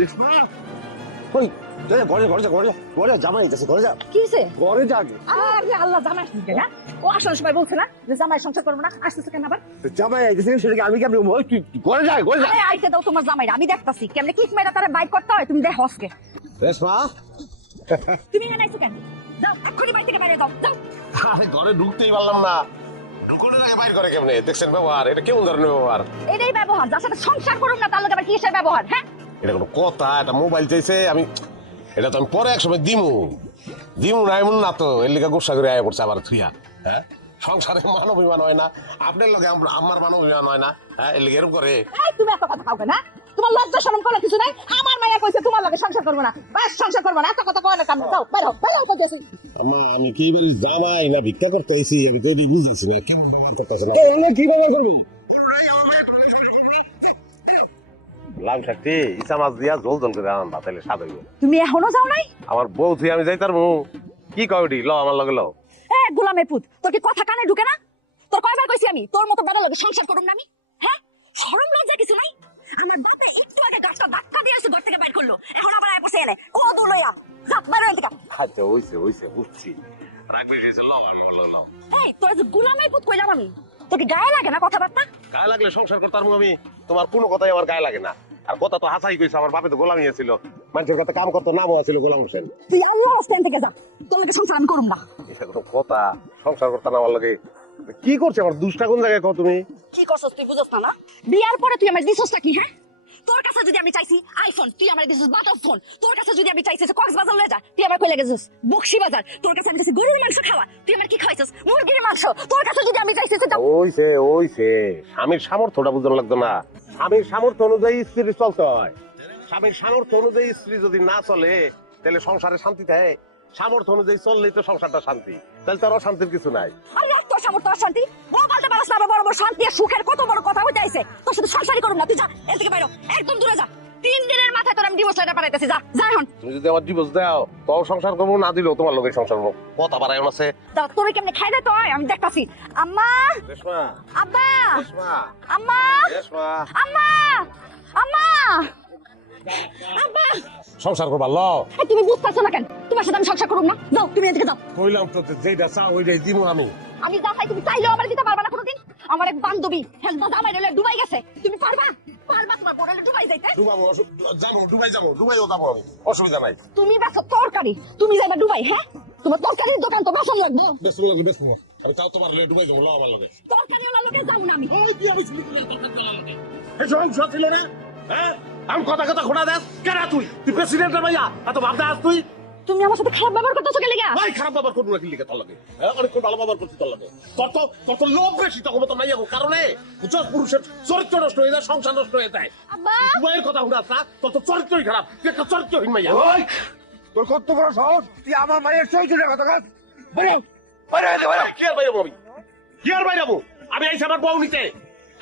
রেশমা কই ঘরে ঘরে যা ঘরে ঘরে জামাই যাচ্ছে ঘরে যা কি হইছে? ঘরে যা আগে আরে আল্লাহ, জামাই আসছে কেন? ও আসার সময় বলছে না যে জামাই সংসার করবো না, আসতেছে কেন আবার? জামাই আইতেছে সেটাকে আমি কেমন ওই তুই ঘরে যা ঘরে যা আরে আইতে দাও তোমার জামাইরা, আমি দেখতাছি কেমনে কিক মেরা তারে বাইক করতে হয়, তুমি দেখো আজকে। রেশমা তুমি এখানে আইছো কেন? যাও এক্ষুনি বাড়ি থেকে বাইরে যাও, যাও। আরে ঘরে ঢুকতেই পারলাম না, ঢুকোনোর আগে বাইর করে কেমনে? দেখছেন ব্যবহার, এটা কেমন ধরনের ব্যবহার? এটাই ব্যবহার, যার সাথে সংসার করুন না তার লগে আবার কিসের ব্যবহার? হ্যাঁ, এটা কোনো কথা? এটা মোবাইল চাইছে, আমি এটা তো আমি পরে এক সময় দিমু না, এমন না তো এর লিগা গোসা করে আয়া পড়ছে আবার থুইয়া। হ্যাঁ, সংসারে মান অভিমান হয় না? আপনার লগে আমার মান অভিমান হয় না? হ্যাঁ, এর লিগে এরকম করে? এই তুমি এত কথা কাউকে না, তোমার লজ্জা শরম করার কিছু নাই। আমার মাইয়া কইছে তোমার লগে সংসার করবো না, বাস সংসার করবো না, এত কথা কয় না কাম। যাও বেরো বেরো তো গেছি। আমি কি বলি, জামাই না ভিক্ষা করতে আইছি? আমি তো বুঝতেছি না কেমন ব্যবহার করতেছে না। কি ব্যবহার করবো? লাউ শাকটি ইসা মাছ দিয়া জল জল করে রান্না, তাইলে স্বাদ হইব। তুমি এখনো যাও নাই? আমার বউ থুই আমি যাইতার মু কি কয়ডি ল আমার লগে ল। এ গোলামের পুত, তোর কি কথা কানে ঢুকে না? তোর কয়বার কইছি আমি তোর মতো বেড়া লগে সংসার করুম না আমি? হ্যাঁ, শরম লজ্জা কিছু নাই? আমার বাপে একটু আগে গাছটা ধাক্কা দিয়ে এসে ঘর থেকে বাইর করলো, এখন আবার আয় বসে এলে ও দুলইয়া। যা বাইরে হইতে কা। আচ্ছা হইছে বুঝছি, রাখবি হইছে ল আমি ল। এই তোর যে গোলামের পুত কইলাম আমি, তোকে গায়ে লাগে না কথাবার্তা? গায়ে লাগলে সংসার করতাম আমি, তোমার কোনো কথাই আমার গায়ে লাগে না। আর কথা তো হাসাই কইছে, আমার বাপে তো গোলামি ছিল, মানুষের কাছে কাম করতো, নামও ছিল গোলাম হোসেন। তুই আল্লাহ রাস্তায় থেকে যা, তোর লগে সংসার আমি করুম না। এটা কোনো কথা? সংসার করতাম আমার লগে কি করছে? আমার দুষ্টা কোন জায়গায় কও তুমি? কি করছস তুই বুঝছ না? বিয়ার পরে তুই আমার দিছসটা কি? হ্যাঁ, তোর কাছে যদি আমি চাইছি আইফোন, তুই আমার দিছস বাটার ফোন। তোর কাছে যদি আমি চাইছি কক্সবাজার লয়ে যা, তুই আমার কই লাগেছিস বকশি বাজার। তোর কাছে আমি চাইছি গরুর মাংস খাওয়া, তুই আমার কি খাওয়াইছস মুরগির মাংস। তোর কাছে যদি আমি চাইছি ওইছে স্বামীর সামর্থ্যটা বুঝতে লাগতো না। স্বামীর সামর্থ্য অনুযায়ী স্ত্রী চলতে হয়। স্বামীর সামর্থ্য অনুযায়ী স্ত্রী যদি না চলে তাহলে সংসারে শান্তি থাকে? সামর্থ্য অনুযায়ী চললেই তো সংসারটা শান্তি, তাহলে তার অশান্তির কিছু নাই। আরে তোর সামর্থ্য আর শান্তি বউ বলতে পারছ না? আবার বড় বড় শান্তি আর সুখের কত বড় কথা হইতে আইছে। তোর সাথে সংসারই করুম না, তুই যা এর থেকে বাইরে, একদম দূরে যা। 3 দিনের মাথায় তোর আমি ডিভোর্স লেটার পাঠাইতেছি, যা যা এখন। তুমি যদি আমার ডিভোর্স দাও তো সংসার করবো, না দিলেও তোমার লোকের সংসার করবো। কথা বাড়ায় আছে। তা তোর কেমনে খাই দে তো আমি দেখতাছি। আম্মা, রেশমা, আব্বা, রেশমা, আম্মা, রেশমা, আম্মা, আম্মা, আব্বা। সংসার করবা ল। এই তুমি বুঝতেছো না কেন? তোমার সাথে আমি সংসার করুম না, যাও তুমি এদিকে যাও। কইলাম তো যেটা চাও ওইটাই দিব আমি। আমি যা চাই তুমি চাইলেও আমার দিতে পারবা না কোনোদিন। আমার এক বান্ধবী হেলবা জামাই রেলে ডুবাই গেছে, তুমি পারবা? পারবা তোমার বড় ডুবাই যাইতে? দুবাই যাবো আমি, অসুবিধা নাই। তুমি বেচো তরকারি, তুমি যাইবা ডুবাই? হ্যাঁ, তোমার তরকারির দোকান তো বেসন লাগবে। বেশ আমি তাও তোমার লয়ে দুবাই যাবো, ল আমার লগে। তরকারি ওলা লোকে যাবো না আমি। সংসার ছিল না? হ্যাঁ, আমি কথা খোঁড়া দেস কেন? তুই প্রেসিডেন্টের ভাইয়া এত ভাবতে আস তুই? তুমি আমার সাথে খারাপ ব্যবহার করতেছো কেন লাগা? ভাই খারাপ ব্যবহার করবো না, কি লিখে তোর লাগে? হ্যাঁ, অনেক ভালো ব্যবহার করছি তোর লাগে। তোর তো লোভ বেশি, তখন তো নাই কারণে বুঝছস, পুরুষের চরিত্র নষ্ট হয়ে যায়, সংসার নষ্ট হয়ে যায়। আব্বা, দুবাইয়ের কথা শুনে আসা, তোর তো চরিত্রই খারাপ, তুই একটা চরিত্রহীন মাইয়া। তোর কত বড় সাহস, তুই আমার মায়ের চৌধুরীর কথা কাজ কি আর বাইরাবো? আমি আইসি আমার বউ নিতে।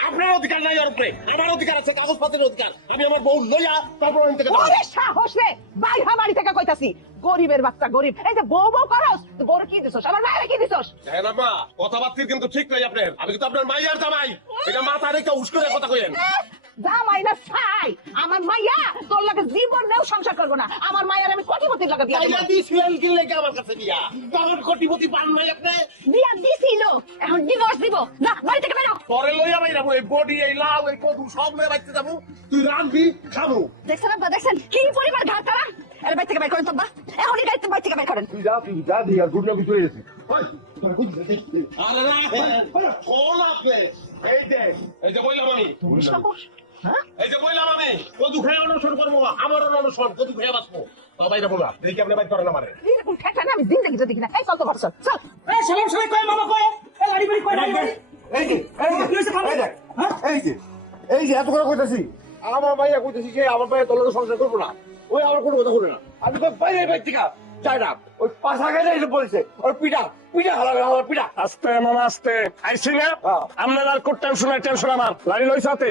আপনার অধিকার নাই ওর উপরে, আমার অধিকার আছে, কাগজপত্রের অধিকার। আমি আমার বউ লইয়া তারপর আমি থেকে ওরে সাহস রে, বাইরে বাড়ি থেকে কইতাছি। গরিবের বাচ্চা গরিব, এই যে বউ বউ করস, বড় কি দিছস? আমার মায়ের কি দিছস? হ্যাঁ না মা, কথাবার্তির কিন্তু ঠিক নাই আপনার। আমি কিন্তু আপনার মাইয়ার জামাই, এটা মাথা রেখে উস্করে কথা কইেন। জামাই না ছাই, আমার মাইয়া তোর লাগে জীবনেও সংসার করবো না। আমার মায়ের আমি কোটিপতির লাগে বিয়া মাইয়া দেব। দিছিলেন কি লেগে আমার কাছে বিয়া? তখন কোটিপতি পান নাই আপনি? বিয়া দিছিল, এখন ডিভোর্স দিব। না, বাড়ি থেকে বেরো। পরে লইয়া বাইরাবো, এই বডি, এই লাউ, এই কদু সব লইয়া বাইতে যাবো। তুই রাঁধবি, খাবো। দেখছেন আব্বা, দেখছেন কি পরিবার ঘাট তারা? এর বাড়ি থেকে বের করেন তো আব্বা, এখনই গাড়িতে বাড়ি থেকে বের করেন। তুই যা দিয়ে আর গুড চলে গেছি আরে না, ফোন আপনি। এই যে বললাম আমি, সাহস, হ্যাঁ? এই যে বললাম আমি, কদু খেয়ে অনুসরণ করবো, আমার অনুসরণ কদু খেয়ে বাঁচবো। বাইরে বলা দেখি আপনি বাইর করেন আমারে। এরকম ঠেকা না আমি জিন্দেগিতে দেখি না। এই চল তো ঘর চল, চল। এই সালাম সালাম কয় মামা কয় এই গাড়ি বাড়ি কয় গাড়ি এই যে এই যে এত করে কইতাছি, আমার মাইয়া কইতাছি যে আমার মাইয়া তোর লগে সংসার করবো না, ওই আমার কোনো কথা শুনে না। আমি কই বাইরে বাইরে থেকে চাই না, ওই পাশা গাইলে এসে বলেছে ওর পিঠা হালাবে, আমার পিঠা। আস্তে মামা আস্তে আইছি না আপনার আর কোট টেনশন আমার গাড়ি লইছ হাতে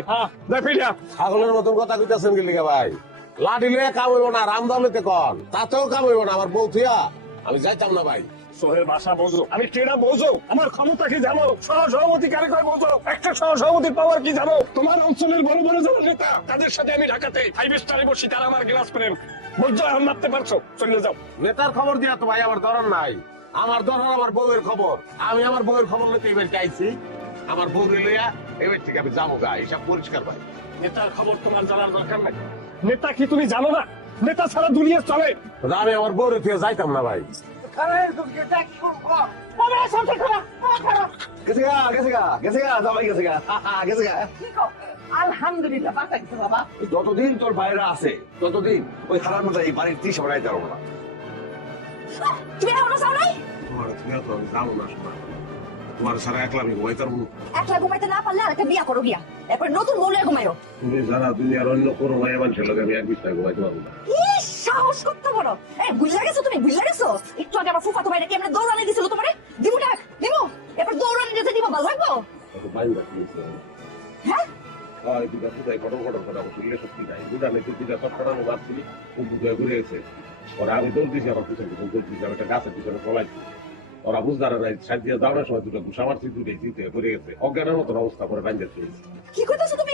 যাই পিড়া ছাগলের মতন কথা কইতাছেন কি লিখা ভাই? লাঠি লইয়া কাম হইব না, রামদাম লইতে কন, তাতেও কাম হইব না। আমার বউ থুয়া আমি যাইতাম না ভাই। সোহেল ভাষা বোঝো, আমি কেনা বোঝো, আমার ক্ষমতা কি জানো, সহসভাপতি কারে কয় বোঝো, একটা সহসভাপতির পাওয়ার কি জানো, তোমার অঞ্চলের বড় বড় যারা নেতা তাদের সাথে আমি ঢাকাতে 5 স্টারে বসি, তারা আমার গ্লাস প্রেম বুঝছো, এখন মারতে পারছো, চলে যাও। নেতার খবর দিয়া তো ভাই আমার দরকার নাই, আমার দরকার আমার বউয়ের খবর। আমি আমার বউয়ের খবর লইতে এবার চাইছি, আমার বউ লইয়া এবার থেকে আমি যাবো গা, হিসাব পরিষ্কার ভাই। নেতার খবর তোমার জানার দরকার নাই। নেতা কি তুমি জানো না? নেতা ছাড়া দুনিয়া চলে। আমি আমার বউরে থেকে যাইতাম না ভাই। আলহামদুলিল্লাহ বাঁচা গেছে বাবা। যতদিন তোর বাইরে আছে ততদিন ওই খারাপ মতো এই বাড়ির ত্রিশ বাড়াইতে পারবো না। তুমি এখনো চাও নাই? তোমার তুমি তো আমি যাবো না, শোনা তোমার সারা একলা আমি ঘুমাইতে পারবো না। একলা ঘুমাইতে না পারলে আরেকটা বিয়া করো, গিয়া এরপর নতুন বউ লইয়া ঘুমাইও। তুমি যারা দুনিয়ার অন্য কোনো মায়ের মানুষের লোক আমি এক বিছনায় ঘুমাইতে পারবো না। কি সাহস করতে বড়! এই বুঝলা গেছো, তুমি বুঝলা গেছো? একটু আগে আমার ফুফাতো ভাইরা কেমনে দৌড়ানি দিছিল তোমারে। দিবু ডাক দিবু, এরপর দৌড়ানি দিতে দিব, ভালো লাগবো? কত বাইরে রাখছি হ্যাঁ হয় দুটা সুতায় ঘটন ঘটন করে আমার শরীরে শক্তি নাই, দুটা নাকি দুটা চটকানো মারছি, উদ্যোগ ঘুরে গেছে। ওরা আমি দৌড় দিয়েছি, আমার পিছনে পিছনে দৌড় দিয়েছি, আমি একটা গাছের পিছনে পলাইছি। ওরা বুঝদারা নাই, সাইড দিয়ে যাওয়ার সময় দুটো ঘুষা মারছি, দুটোই চিনতে ঘুরে গেছে, অজ্ঞানের মতন অবস্থা করে বাইন্দে চলেছে। কি কইতাছো তুমি?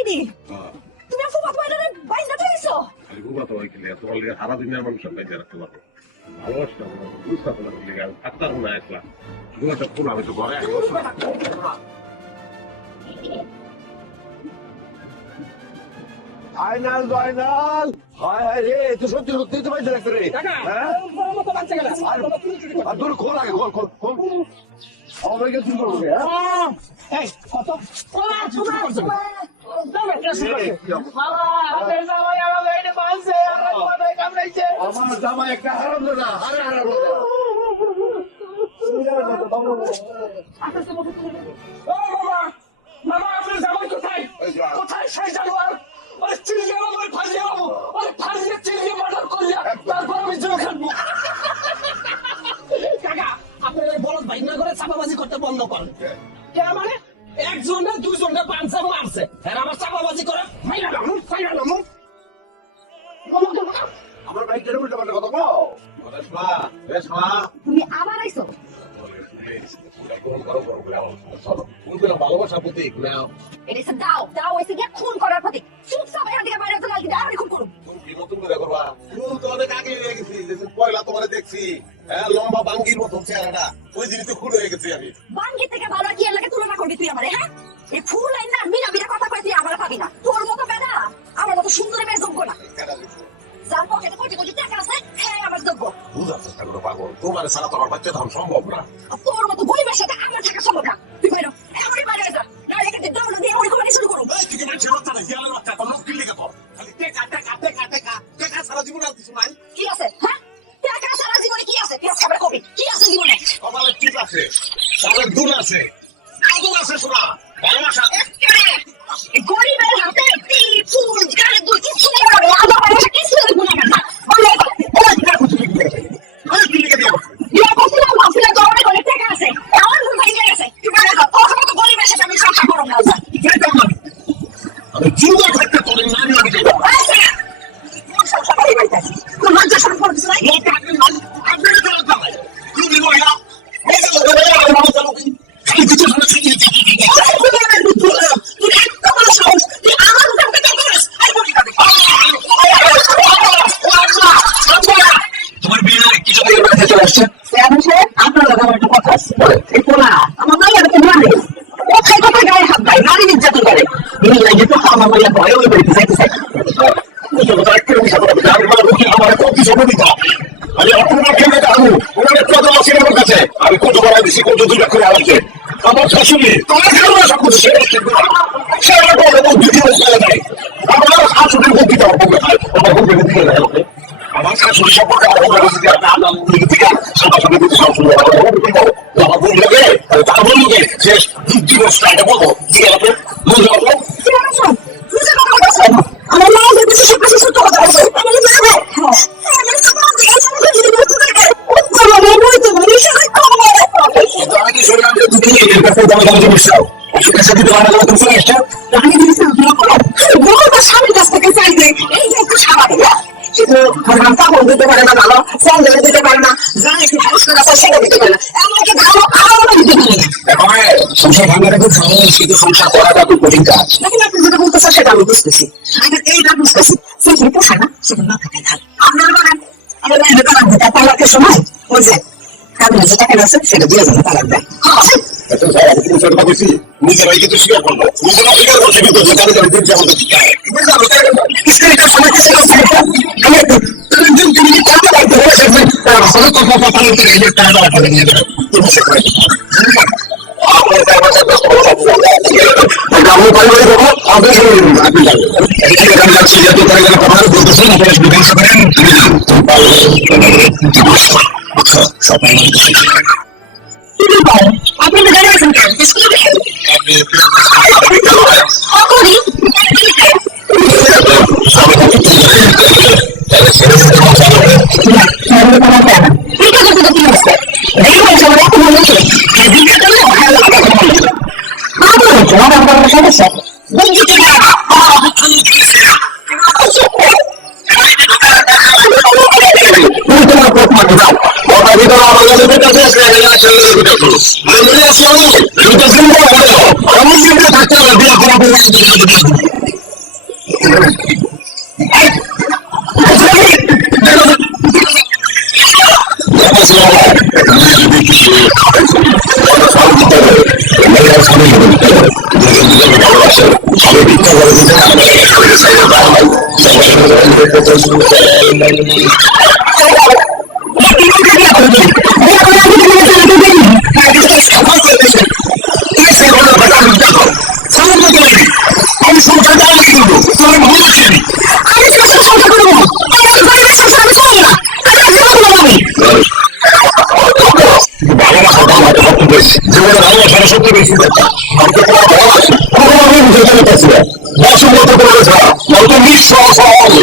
তুমি আমার ফুফাতো ভাইরা বাইন্দা ঠেকেছো? খালি ঘুমাতে হয় কিনে তোমার লিগে সারা দুনিয়ার মানুষ বাইন্দে রাখতে পারবো। ভালোবাসতাম না, বুঝতাম না, লিগে আমি থাকতাম না একলা। ঘুমাতে ফুল আমি তো ঘরে আগে ফাইনাল ফাইনাল। হায় হায় রে, তুই সত্যি সত্যি তো বাইরে রাখতে রে। হ্যাঁ? আর তোর খোল আগে, খোল খোল খোল। আমার ভাইকে তুই করবো রে, হ্যাঁ? আমার জামাই একটা হারাম না, আরে হারাম না। মামা আপনার জামাই কোথায়? কোথায় সেই জানোয়ার? ওরে চিল্লিয়ে আমার ফাঁসিয়ে যাবো, ওরে ফাঁসিয়ে চিল্লিয়ে মার্ডার করলে তারপর আমি জেল খাটবো। কাকা আপনার এই বলদ ভাই না করে চাপাবাজি করতে বন্ধ করেন। কে মানে একজনে দুইজনে পাঁচে মারছে, আর আমার চাপাবাজি করে মাইরা লামু ফাইরা লামু। আমার ভাইটার উল্টা পাল্টা কথা বলো। রেশমা, রেশমা। তুমি আবার আইছো? ভালোবাসা প্রতীক না, এটা হচ্ছে দাও, দাও হইছে গিয়া খুন করার প্রতীক। চুপচাপ এখান থেকে বাইরে চলে গিয়ে আর খুন করো। নতুন করে করবা। তুমি তো অনেক আগে হয়ে গেছি, পয়লা তোমার দেখছি, হ্যাঁ লম্বা বাঙ্গির মতো চেহারাটা, ওই জিনিস তো খুলে হয়ে গেছি আমি। বাঙ্গি থেকে ভালো কি এর লাগে তুলনা করবি তুই আমারে? হ্যাঁ, এই ফুল আইন না মিনা মিনা কথা কই তুই আমার পাবি না। তোর মতো বেটা আমার মতো সুন্দরী মেয়ে যোগ্য না। যার পকেটে কোটি কোটি টাকা আছে হ্যাঁ আমার যোগ্য। বুঝার চেষ্টা করো পাগল, তোমার ছাড়া তোমার বাচ্চা তখন সম্ভব না। আর তোর মতো গরিবের সাথে আমার থাকা সম্ভব না। তুই কইরো এমনই বাইরে যা, নাহলে এখানে দৌড় দিয়ে ওই কোম্পানি শুরু করো। কি আছে? হ্যাঁ, টাকা সারা জীবনে কি আছে? পেঁয়াজ খাবার কবি কি আছে জীবনে? ঠিক আছে, তাদের দূর আছে, আগুন আছে, শোনা ভালোবাসা। গরিবের হাতে তিল ফুল গায়ে দুই কিছু নেই, আমার বাড়িতে কিছু নেই গুণা না। বিয়ে করছিলাম ভাবছিলাম তোর অনেক অনেক টাকা আছে, আমার ভুল ভাঙে গেছে। তুই বাইরে যা, তোর মতো গরিবের সাথে আমি সংসার করব না। আমি চিন্তা থাকতে তোদের নানি আমি দেবো। সংসার করি বাইতেছি, তোর লজ্জা শরম করছিস না? আমি কত বড় দিচ্ছি, কত দুটা করে আমাকে আমার শাশুড়ি তোমার কারণে সব কিছু সে আমার বড় বুদ্ধি দেয়, আমার শাশুড়ির বুদ্ধি দেওয়ার আমার বুদ্ধি দিয়ে দেয়। আমার শাশুড়ি সম্পর্কে আমার আমার বোন লাগে তার বোন লাগে সে দিবসটা এটা বলবো বুঝতে পারবো। আমার মা যদি সব কিছু সত্য কথা বলছে আমি স্বামীর কাছ থেকে চাইবে এই যে একটু স্বাভাবিক, কিন্তু দিতে পারে না, ভালো স্যান্ডেল দিতে পারে না, যা একটু হাউস করা সেটা দিতে পারে না। সংসার ভাঙাটা খুব সহজ, কিন্তু সংসার করাটা খুব কঠিন কাজ। দেখেন আপনি যেটা বলতেছেন সেটা আমি বুঝতেছি, আমি এইটা বুঝতেছি, সেখানে পোষা না সেখানে না থাকে থাক। আপনারা বলেন আমার মেয়েদের তালাক দিতে তালাকের সময় ওই যে কাবিনে যে টাকা আছে সেটা দিয়ে যাবে তালাক দেয়। নিজের ভাইকে তো স্বীকার করবো, নিজেরা স্বীকার করছে কিন্তু যেখানে যাবে দিন যেমন স্ত্রীটা সময় কিছু করছে না। আমি একটু তুমি কি টাকা পাইতে হয়েছে আপনি তো জানেন কেন জীবনে ভালোবাসাটা সত্যি বেশি কথা আমি তো তোমার ভালোবাসি আমি বুঝতে পারছি না অসম্মত করে ছাড়া নয়তো নিঃশ্বাস হবে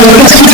Thank you.